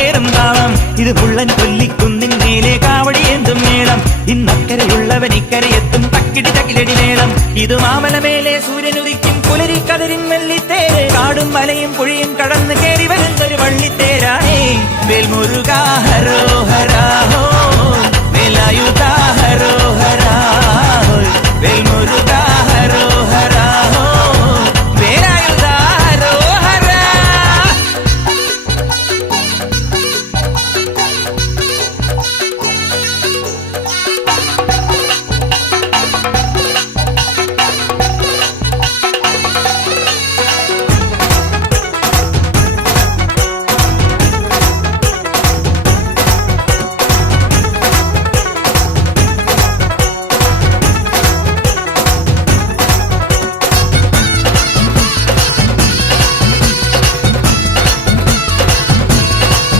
കൊടിയേറും താളം. ഇത് പുള്ളൻ കൊല്ലിക്കുന്നിൻ മേലെ കാവടിയേന്തും മേളം. ഇന്നക്കരയുള്ളവൻ ഇക്കരയെത്തും തക്കിടി തകിലടി മേളം. ഇത് മാമലമേലെ സൂര്യനുദിക്കും പുലരി കതിരിൻ വെള്ളിത്തേര്. കാടും മലയും പുഴയും കടന്ന് കേറി വരുന്നൊരു വള്ളിത്തേരാണേ വേൽമുരുകാ